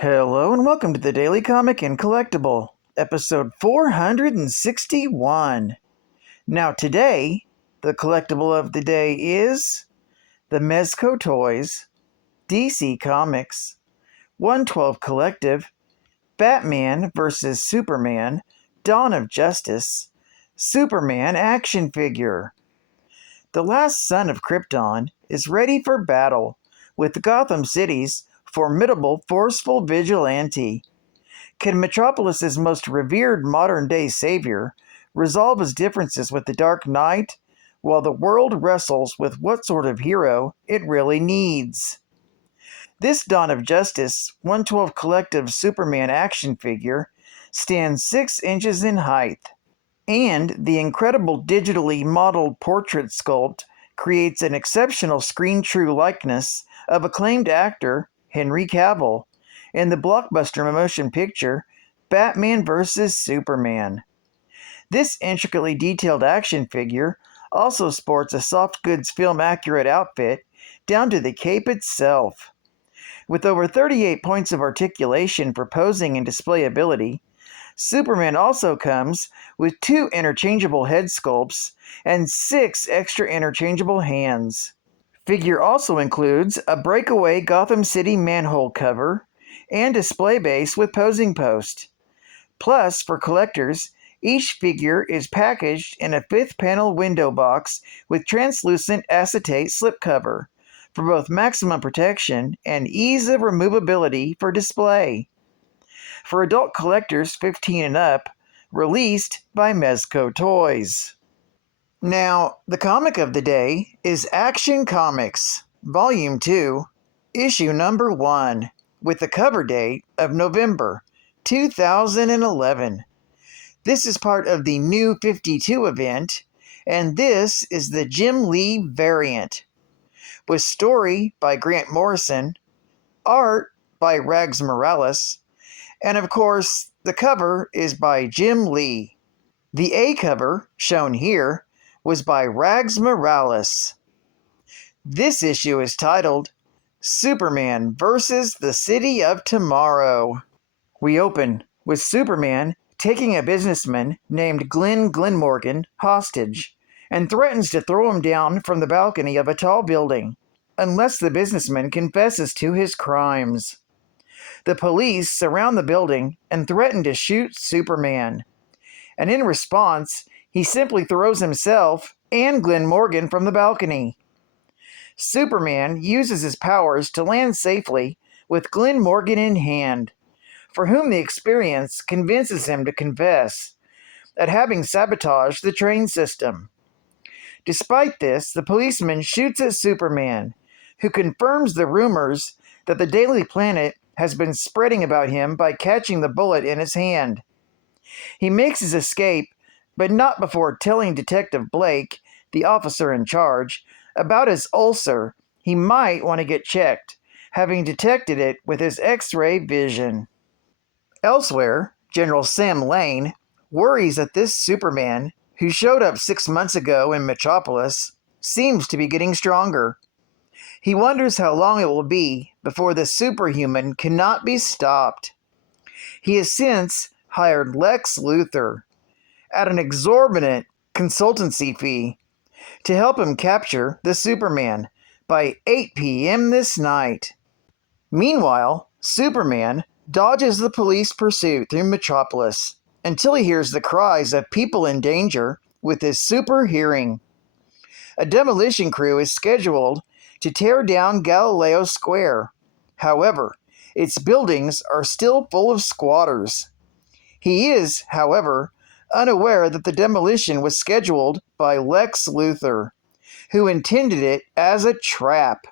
Hello and welcome to the Daily Comic and Collectible, episode 461. Now today, the collectible of the day is the Mezco Toys, DC Comics, 112 Collective, Batman vs. Superman, Dawn of Justice, Superman action figure. The last son of Krypton is ready for battle with Gotham City's formidable, forceful vigilante. Can Metropolis's most revered modern-day savior resolve his differences with the Dark Knight, while the world wrestles with what sort of hero it really needs? This Dawn of Justice 112 Collective Superman action figure stands 6 inches in height, and the incredible digitally modeled portrait sculpt creates an exceptional screen-true likeness of acclaimed actor Henry Cavill in the blockbuster motion picture Batman vs. Superman. This intricately detailed action figure also sports a soft goods film-accurate outfit down to the cape itself. With over 38 points of articulation for posing and display ability, Superman also comes with 2 interchangeable head sculpts and 6 extra interchangeable hands. Figure also includes a breakaway Gotham City manhole cover and display base with posing post. Plus, for collectors, each figure is packaged in a 5th panel window box with translucent acetate slipcover for both maximum protection and ease of removability for display. For adult collectors 15 and up, released by Mezco Toys. Now, the comic of the day is Action Comics, Volume 2, Issue Number 1, with the cover date of November 2011. This is part of the New 52 event, and this is the Jim Lee variant, with story by Grant Morrison, art by Rags Morales, and of course, the cover is by Jim Lee. The A cover, shown here, was by Rags Morales. This issue is titled Superman vs. the City of Tomorrow. We open with Superman taking a businessman named Glenn Glenmorgan hostage and threatens to throw him down from the balcony of a tall building unless the businessman confesses to his crimes. The police surround the building and threaten to shoot Superman, and in response, he simply throws himself and Glenn Morgan from the balcony. Superman uses his powers to land safely with Glenn Morgan in hand, for whom the experience convinces him to confess at having sabotaged the train system. Despite this, the policeman shoots at Superman, who confirms the rumors that the Daily Planet has been spreading about him by catching the bullet in his hand. He makes his escape, but not before telling Detective Blake, the officer in charge, about his ulcer he might want to get checked, having detected it with his X-ray vision. Elsewhere, General Sam Lane worries that this Superman, who showed up 6 months ago in Metropolis, seems to be getting stronger. He wonders how long it will be before the superhuman cannot be stopped. He has since hired Lex Luthor, at an exorbitant consultancy fee, to help him capture the Superman by 8 p.m. this night. Meanwhile, Superman dodges the police pursuit through Metropolis until he hears the cries of people in danger with his super hearing. A demolition crew is scheduled to tear down Galileo Square. However, its buildings are still full of squatters. He is, however, unaware that the demolition was scheduled by Lex Luthor, who intended it as a trap.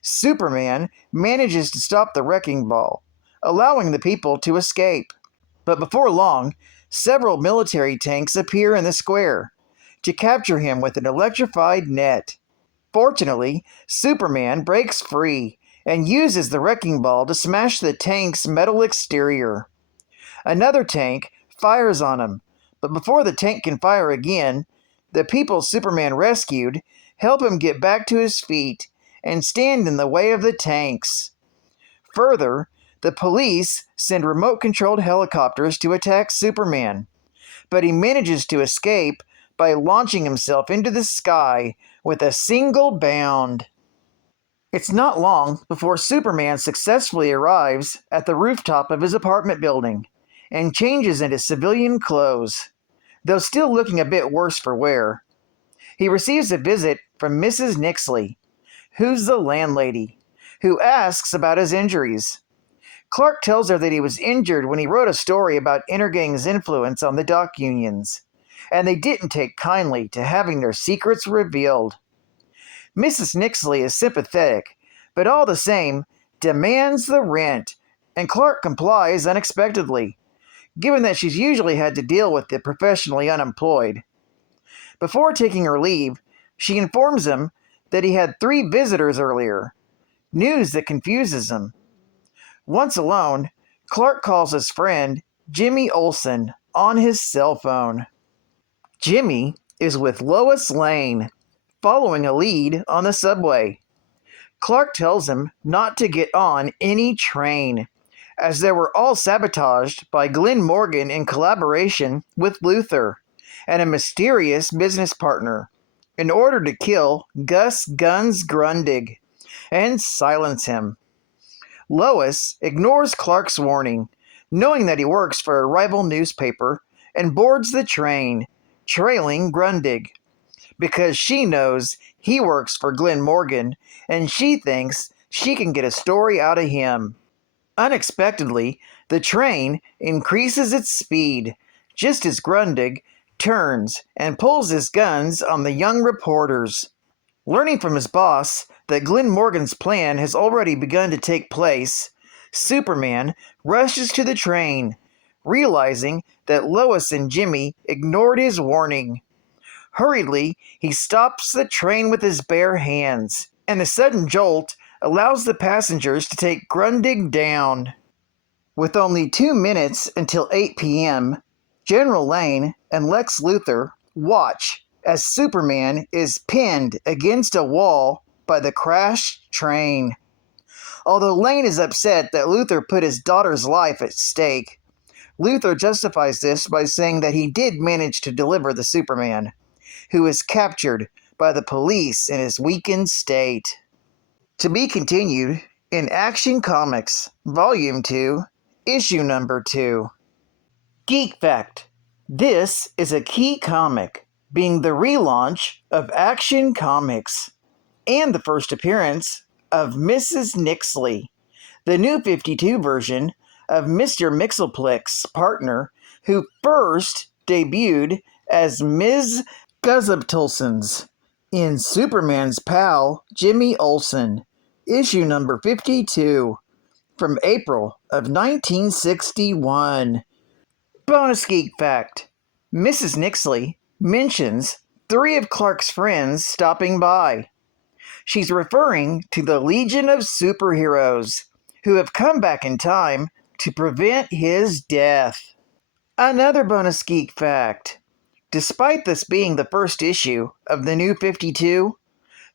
Superman manages to stop the wrecking ball, allowing the people to escape. But before long, several military tanks appear in the square to capture him with an electrified net. Fortunately, Superman breaks free and uses the wrecking ball to smash the tank's metal exterior. Another tank fires on him, but before the tank can fire again, the people Superman rescued help him get back to his feet and stand in the way of the tanks. Further, The police send remote-controlled helicopters to attack Superman, but he manages to escape by launching himself into the sky with a single bound. It's not long before Superman successfully arrives at the rooftop of his apartment building and changes into civilian clothes, though still looking a bit worse for wear. He receives a visit from Mrs. Nixley, who's the landlady, who asks about his injuries. Clark tells her that he was injured when he wrote a story about Intergang's influence on the dock unions, and they didn't take kindly to having their secrets revealed. Mrs. Nixley is sympathetic, but all the same demands the rent, and Clark complies unexpectedly, given that she's usually had to deal with the professionally unemployed. Before taking her leave, she informs him that he had 3 visitors earlier, news that confuses him. Once alone, Clark calls his friend, Jimmy Olsen, on his cell phone. Jimmy is with Lois Lane, following a lead on the subway. Clark tells him not to get on any train, as they were all sabotaged by Glenn Morgan in collaboration with Luther and a mysterious business partner, in order to kill Gus Guns Grundig and silence him. Lois ignores Clark's warning, knowing that he works for a rival newspaper, and boards the train, trailing Grundig, because she knows he works for Glenn Morgan, and she thinks she can get a story out of him. Unexpectedly, the train increases its speed, just as Grundig turns and pulls his guns on the young reporters. Learning from his boss that Glenn Morgan's plan has already begun to take place, Superman rushes to the train, realizing that Lois and Jimmy ignored his warning. Hurriedly, he stops the train with his bare hands, and the sudden jolt allows the passengers to take Grundig down. With only 2 minutes until 8 p.m., General Lane and Lex Luthor watch as Superman is pinned against a wall by the crashed train. Although Lane is upset that Luthor put his daughter's life at stake, Luthor justifies this by saying that he did manage to deliver the Superman, who is captured by the police in his weakened state. To be continued in Action Comics, Volume 2, Issue Number 2. Geek Fact: this is a key comic, being the relaunch of Action Comics, and the first appearance of Mrs. Nixley, the New 52 version of Mr. Mxyzptlk's partner, who first debuted as Ms. Guzabtulsons in Superman's pal Jimmy Olsen, issue number 52, from April of 1961. Bonus Geek Fact: Mrs. Nixley mentions 3 of Clark's friends stopping by. She's referring to the Legion of Superheroes, who have come back in time to prevent his death. Another bonus geek fact: despite this being the first issue of the New 52,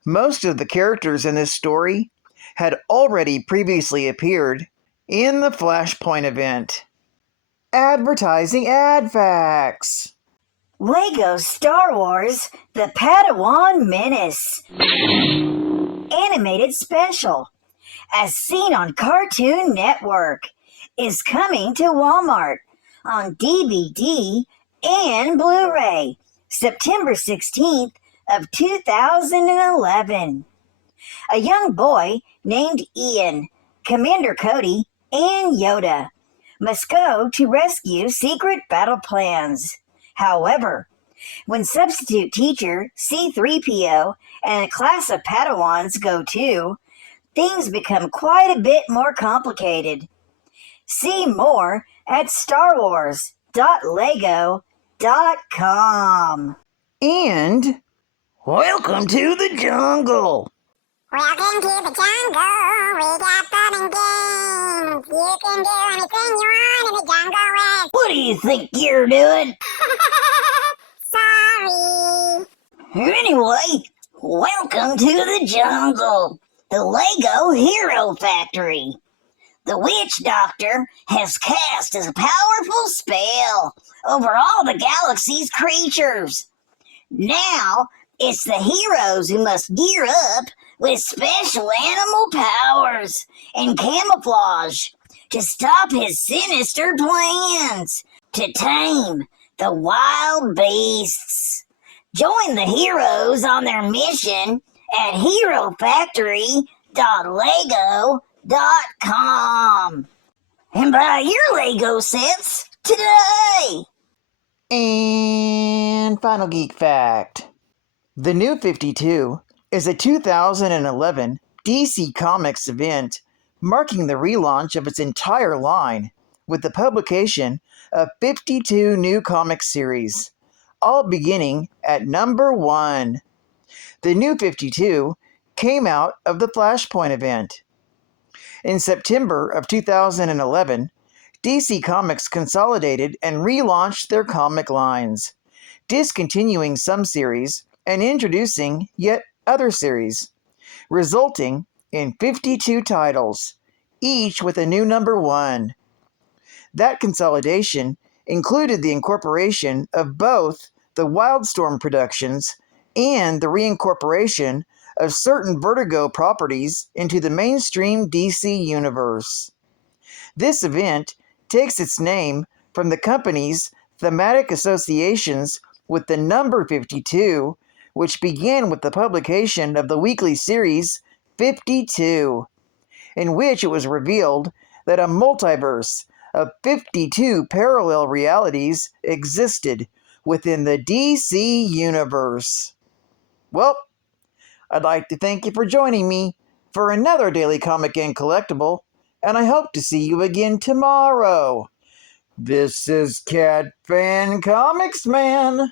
most of the characters in this story had already previously appeared in the Flashpoint event. Advertising ad facts. Lego Star Wars The Padawan Menace Animated Special, as seen on Cartoon Network, is coming to Walmart on DVD and Blu-ray September 16th of 2011. A young boy named Ian, Commander Cody, and Yoda must go to rescue secret battle plans. However, when substitute teacher C-3PO and a class of Padawans go too, things become quite a bit more complicated. See more at starwars.lego.com. And welcome to the jungle. Welcome to the jungle. We got fun and games. You can do anything you want in the jungle with. What do you think you're doing? Sorry. Anyway, welcome to the jungle, the Lego Hero Factory. The witch doctor has cast a powerful spell over all the galaxy's creatures. Now it's the heroes who must gear up with special animal powers and camouflage to stop his sinister plans to tame the wild beasts. Join the heroes on their mission at herofactory.lego.com and buy your Lego sets today. And final geek fact. The New 52 is a 2011 DC Comics event marking the relaunch of its entire line with the publication of 52 new comic series, all beginning at number 1. The New 52 came out of the Flashpoint event. In September of 2011, DC Comics consolidated and relaunched their comic lines, discontinuing some series and introducing yet other series, resulting in 52 titles, each with a new number 1. That consolidation included the incorporation of both the Wildstorm productions and the reincorporation of certain Vertigo properties into the mainstream DC universe. This event takes its name from the company's thematic associations with the number 52, which began with the publication of the weekly series 52, in which it was revealed that a multiverse of 52 parallel realities existed within the DC universe. Well, I'd like to thank you for joining me for another Daily Comic and Collectible, and I hope to see you again tomorrow. This is Cat Fan Comics Man,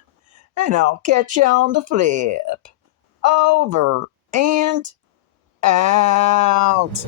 and I'll catch you on the flip. Over and out.